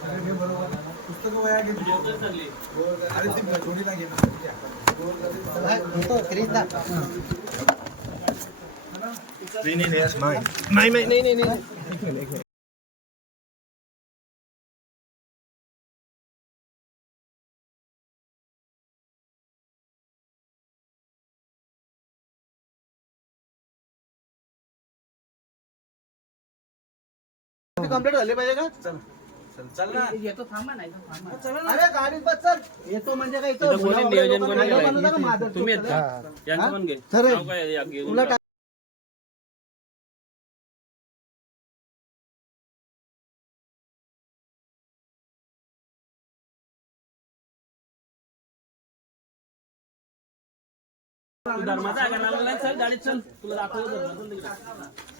पुस्तक वया घेतली अरे ती जोडीला घे नाही नाही नाही. नाही कंप्लीट झाले पाहिजे का चल चल चल ना येतो थांबा नाही तर थांबा. ना अरे गाडी बस चल येतो म्हणजे काय इथं कोणी नियोजन कोणी केलंय? बनवता का माझं? तुम्ही आहेत का? यांचं पण घे. सर, नाव काय आहे? या घेऊन जा. तू धर्माचा आहे का? नाव नाही, चल गाडीत चल तुला दाखवतो धर्माचं तिकडे.